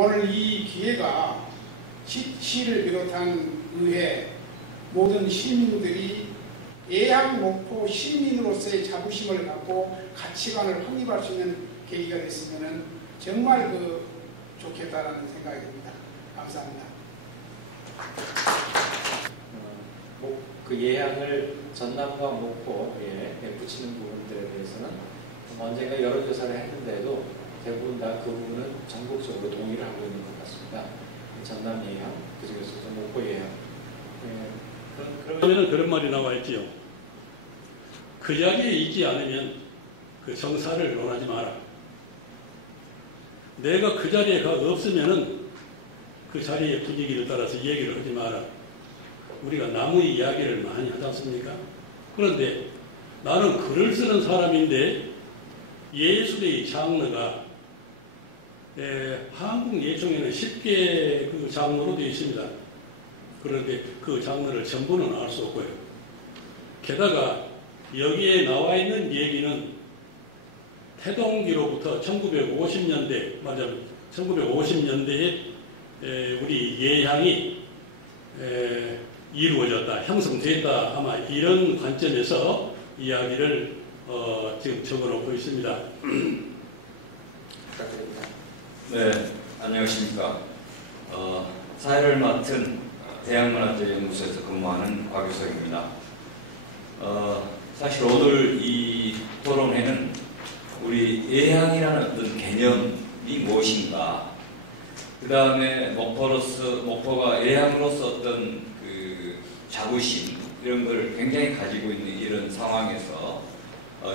오늘 이 기회가 시를 비롯한 의회 모든 시민들이 예향 목포 시민으로서의 자부심을 갖고 가치관을 확립할 수 있는 계기가 됐으면 정말 좋겠다라는 생각이 듭니다. 감사합니다. 그 예향을 전남과 목포에 붙이는 부분들에 대해서는 언젠가 여러 조사를 했는데도 대부분 다 그 부분은 전국적으로 동의를 하고 있는 것 같습니다. 전남 예향, 그중에서도 목포 예향. 그러면 그런 말이 나와 있지요. 그 자리에 있지 않으면 그 정사를 논하지 마라. 내가 그 자리에 없으면은 그 자리의 분위기를 따라서 얘기를 하지 마라. 우리가 나무의 이야기를 많이 하지 않습니까? 그런데 나는 글을 쓰는 사람인데 예술의 장르가 한국 예종에는 10개 그 장르로 되어 있습니다. 그런데 그 장르를 전부는 알 수 없고요. 게다가 여기에 나와 있는 얘기는 태동기로부터 1950년대, 맞아요. 1950년대에 우리 예향이 이루어졌다, 형성됐다, 아마 이런 관점에서 이야기를 지금 적어놓고 있습니다. 네, 안녕하십니까. 사회를 맡은 대학문화재연구소에서 근무하는 곽유석입니다. 사실 오늘 이 토론회는 우리 예향이라는 어떤 개념이 무엇인가, 그 다음에 목포가 예향으로서 어떤 그 자부심, 이런 걸 굉장히 가지고 있는 이런 상황에서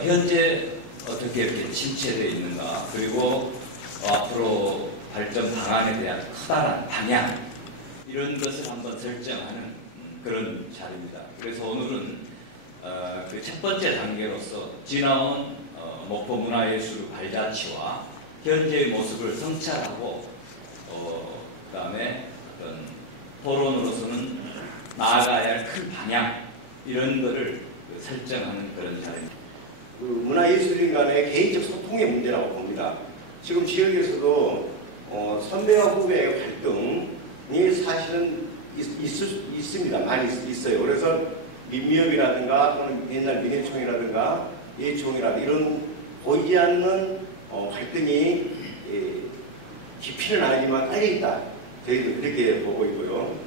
현재 어떻게 이렇게 침체되어 있는가, 그리고 앞으로 발전 방안에 대한 커다란 방향, 이런 것을 한번 설정하는 그런 자리입니다. 그래서 오늘은 그 첫 번째 단계로서 지나온 목포 문화예술 발자취와 현재의 모습을 성찰하고 그 다음에 어떤 토론으로서는 나아가야 할 큰 방향, 이런 거를 설정하는 그런 자리입니다. 그 문화예술인 간의 개인적 소통의 문제라고 봅니다. 지금 지역에서도 선배와 후배의 갈등이 사실은 있습니다. 많이 있어요. 그래서 민미협이라든가 또는 옛날 민예총이라든가 예총이라든가 이런 보이지 않는 갈등이 깊이는 아니지만 깔려있다. 저희도 그렇게 보고 있고요.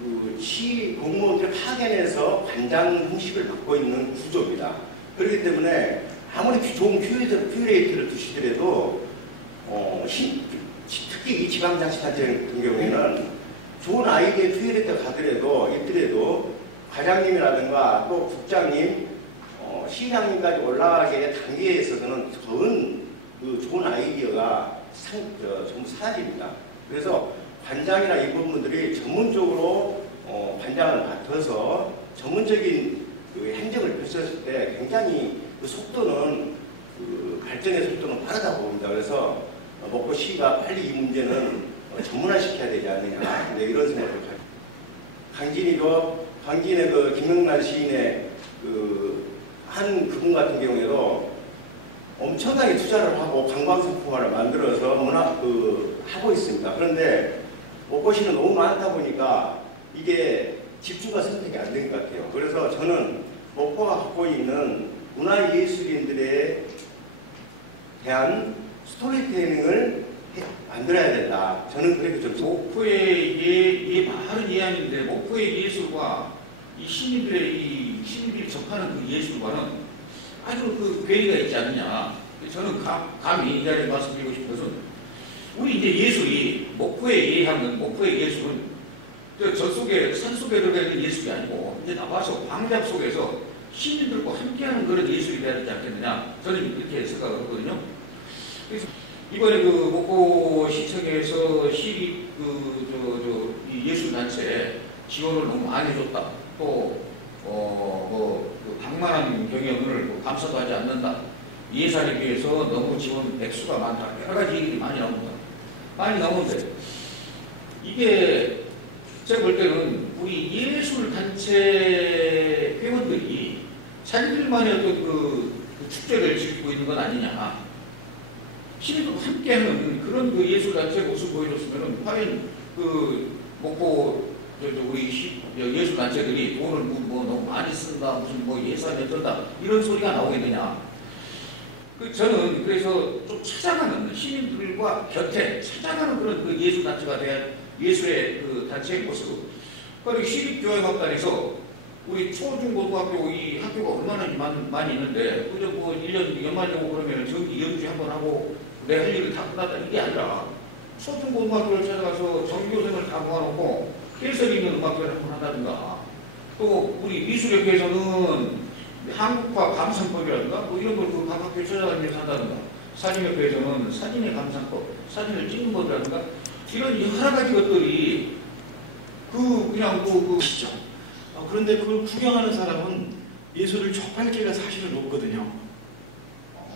그 시 공무원들의 파견에서 관장 형식을 갖고 있는 구조입니다. 그렇기 때문에 아무리 좋은 큐레이터를 두시더라도 특히 이 지방자치단체 같은 경우에는 좋은 아이디어 큐레이터 가더라도 있더라도 과장님이라든가 또 국장님, 시장님까지 올라가게 단계에 있어서는 그 좋은 아이디어가 전부 사라집니다. 그래서 관장이나 이 부분들이 전문적으로 관장을 맡아서 전문적인 그 행정을 펼쳤을 때 굉장히 그 속도는 발전의 속도는 빠르다고 봅니다. 그래서 목포시가 빨리 이 문제는 전문화시켜야 되지 않느냐, 이런 생각을 가집니다. 강진의 그 김명란 시인의 한 그분 같은 경우에도 엄청나게 투자를 하고 관광상품화를 만들어서 하고 있습니다. 그런데 목포시는 너무 많다 보니까 이게 집중과 선택이 안 된 것 같아요. 그래서 저는 목포가 갖고 있는 문화예술인들에 대한 스토리텔링을 만들어야 된다. 저는 그렇게 좀. 목포의 말은 예향인데 목포의 예술과 이 시민들이 접하는 그 예술과는 아주 그 괴리가 있지 않느냐. 저는 감히 이 자리에 말씀드리고 싶어서, 우리 이제 예술이 목포의 예향은, 목포의 예술은 저 속에 산 속에 들어가 있는 예술이 아니고 이제 나와서 광장 속에서 시민들과 함께하는 그런 예술이 돼야 되지 않겠느냐. 저는 이렇게 생각을 하거든요. 그래서 이번에 그 목포시청에서 시립 이 예술단체 지원을 너무 많이 해줬다. 또 그 방만한 경영을 감사도 하지 않는다. 예산에 비해서 너무 지원 액수가 많다. 여러 가지 얘기들이 많이 나옵니다. 많이 나오는데 이게 제가 볼 때는 우리 예술단체 회원들이 자기들만의 어떤 그 축제를 즐기고 있는 건 아니냐. 시민들과 함께하는 그런 그 예술단체 모습 보여줬으면 과연 그 목포 우리 예술단체들이 돈을 뭐 너무 많이 쓴다, 무슨 뭐 예산이 어쩐다 이런 소리가 나오겠느냐. 저는 그래서 좀 찾아가는 시민들과 곁에 찾아가는 그런 그 예술단체가 대한 예술의 그 단체의 모습. 그리고 시립교육학단에서 우리 초중고등학교 이 학교가 얼마나 많이 있는데 그저 뭐 1년 연말되고 그러면 정기 연주 한번 하고 내 할 일을 다 끝났다 이게 아니라 초중고등학교를 찾아가서 정교생을 다 모아놓고 필설 있는 음악회를 한번 한다든가 또 우리 미술협회에서는 한국화 감상법이라든가 뭐 이런 걸 그 각 학교에 찾아다니면서 한다든가 사진협회에서는 사진의 감상법, 사진을 찍는 법이라든가 이런 여러 가지 것들이 그냥 시죠. 그런데 그걸 구경하는 사람은 예술을 접할 기회가 사실은 없거든요.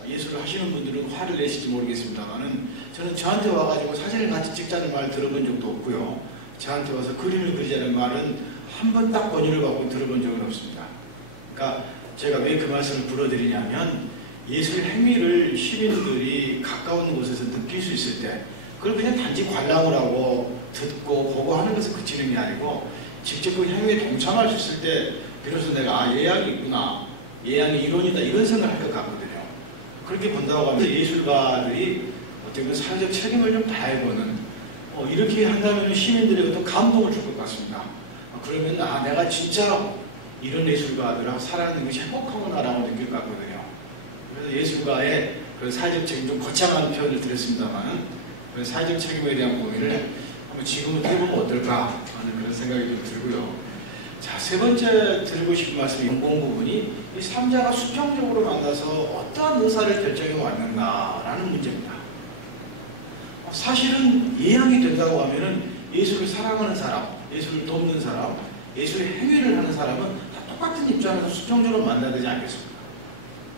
예술을 하시는 분들은 화를 내실지 모르겠습니다만은 저는 저한테 와가지고 사진을 같이 찍자는 말 들어본 적도 없고요. 저한테 와서 그림을 그리자는 말은 한 번 딱 권유를 받고 들어본 적은 없습니다. 그러니까 제가 왜 그 말씀을 불어드리냐면 예술 행위를 시민들이 가까운 곳에서 느낄 수 있을 때 그걸 그냥 단지 관람을 하고 듣고 보고 하는 것에 그치는 게 아니고 직접 그 행위에 동참할 수 있을 때 비로소 내가 예양이 있구나, 예양이 이론이다 이런 생각을 할 것 같거든요. 그렇게 본다고 하면 예술가들이 어떻게 보면 사회적 책임을 좀 다해보는 이렇게 한다면 시민들에게 어떤 감동을 줄 것 같습니다. 그러면 내가 진짜 이런 예술가들하고 살아가는 것이 행복하구나라고 느낄 것 같거든요. 그래서 예술가의 그 사회적 책임 좀 거창한 표현을 드렸습니다만 그 사회적 책임에 대한 고민을 한번 지금부터 해보면 어떨까 하는 그런 생각이 좀 들고요. 자, 세 번째 드리고 싶은 말씀이 연공 부분이 이 3자가 수평적으로 만나서 어떠한 의사를 결정해 왔는가라는 문제입니다. 사실은 예양이 된다고 하면은 예술을 사랑하는 사람, 예술을 돕는 사람, 예술의 행위를 하는 사람은 다 똑같은 입장에서 수평적으로 만나야 되지 않겠습니까?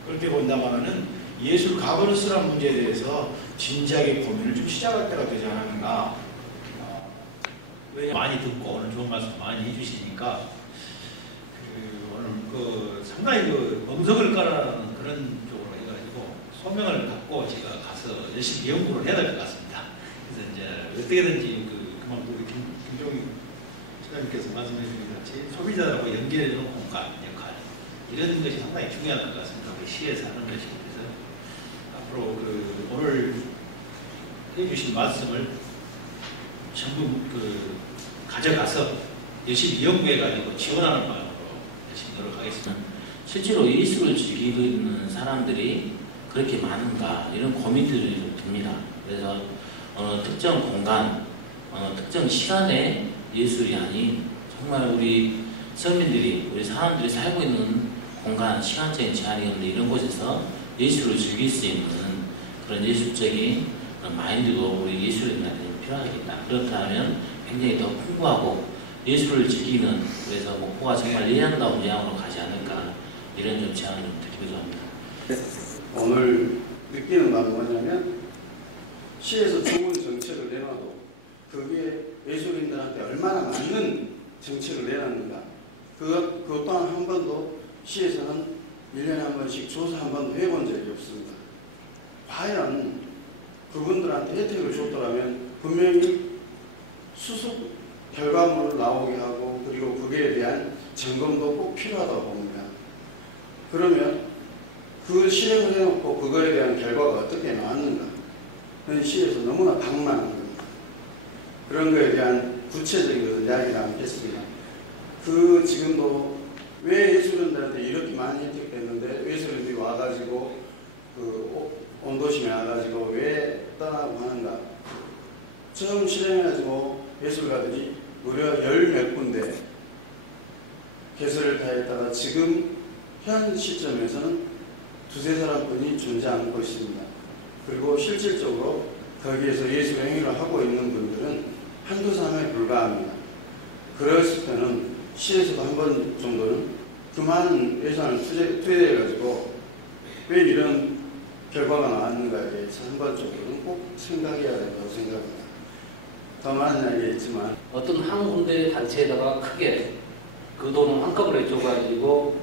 그렇게 본다고 하면은 예술 가버넌스라는 문제에 대해서 진지하게 고민을 좀 시작할 때가 되지 않았는가. 많이 듣고 오늘 좋은 말씀 많이 해주시니까 오늘 상당히 범석을 깔아라는 그런 쪽으로 해가지고 소명을 갖고 제가 가서 열심히 연구를 해야 될 것 같습니다. 그래서 이제 어떻게든지 그만 우리 김종희 시장님께서 말씀해 주신 것 같이 소비자하고 연결해주는 공간 역할 이런 것이 상당히 중요할 것 같습니다. 우리 시에서 하는 것이. 그래서 앞으로 오늘 해주신 말씀을 전부 가져가서 열심히 연구해가지고 지원하는 마음으로 열심히 노력하겠습니다. 실제로 예술을 즐기는 사람들이 그렇게 많은가 이런 고민들이 좀 듭니다. 그래서 어느 특정 공간, 어느 특정 시간에 예술이 아닌 정말 우리 서민들이, 우리 사람들이 살고 있는 공간, 시간적인 제한이 없는 이런 곳에서 예술을 즐길 수 있는 그런 예술적인 그런 마인드도 우리 예술인들한테 필요하겠다. 그렇다면 굉장히 더 풍부하고 예술을 즐기는, 그래서 목포가 정말 예양다운 모양으로 가지 않을까 이런 좀 제안을 드리기도 합니다. 오늘 느끼는 바는 뭐냐면 시에서 좋은 정책을 내놔도 그게 예술인들한테 얼마나 맞는 정책을 내놨는가, 그것 또한 한 번도 시에서는 1년에 한 번씩 조사 한 번도 해본 적이 없습니다. 과연 그분들한테 혜택을 줬더라면 분명히 수습 결과물을 나오게 하고 그리고 그에 대한 점검도 꼭 필요하다고 봅니다. 그러면 그 실행을 해놓고 그거에 대한 결과가 어떻게 나왔는가, 그건 시에서 너무나 방만한 겁니다. 그런 거에 대한 구체적인 이야기를 하겠습니다. 지금도 왜 예술인들한테 이렇게 많이 혜택됐는데 예술인들이 와가지고 온도심에 와가지고 왜 떠나고 하는가. 처음 실행해가지고 예술가들이 무려 10몇 군데 개설을 다 했다가 지금 현 시점에서는 두세 사람뿐이 존재 않고 있습니다. 그리고 실질적으로 거기에서 예술 행위를 하고 있는 분들은 한두 사람에 불과합니다. 그랬을 때는 시에서도 한 번 정도는 그만 예산을 투여해가지고 왜 이런 결과가 나왔는가에 대해서 한 번 정도는 꼭 생각해야 된다고 생각합니다. 더 많은 이야기 있지만 어떤 한 군데 단체에다가 크게 그 돈을 한꺼번에 줘가지고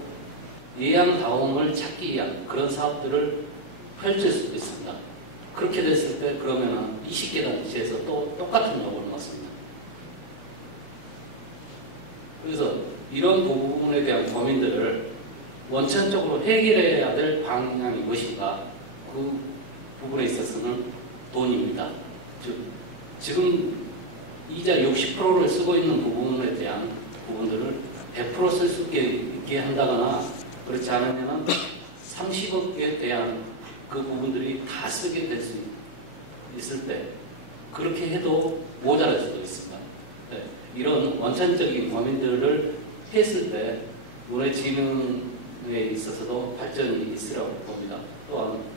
예양다움을 찾기 위한 그런 사업들을 펼칠 수도 있습니다. 그렇게 됐을 때 그러면은 20개 단체에서 또 똑같은 요구를 넣습니다. 그래서 이런 부분에 대한 고민들을 원천적으로 해결해야 될 방향이 무엇인가, 그 부분에 있어서는 돈입니다. 즉, 지금 이자 60%를 쓰고 있는 부분에 대한 부분들을 100% 쓸 수 있게 한다거나, 그렇지 않으면 30억에 대한 그 부분들이 다 쓰게 될 수 있을 때 그렇게 해도 모자랄 수도 있습니다. 네, 이런 원천적인 고민들을 했을 때 문화진흥에 있어서도 발전이 있으라고 봅니다. 또한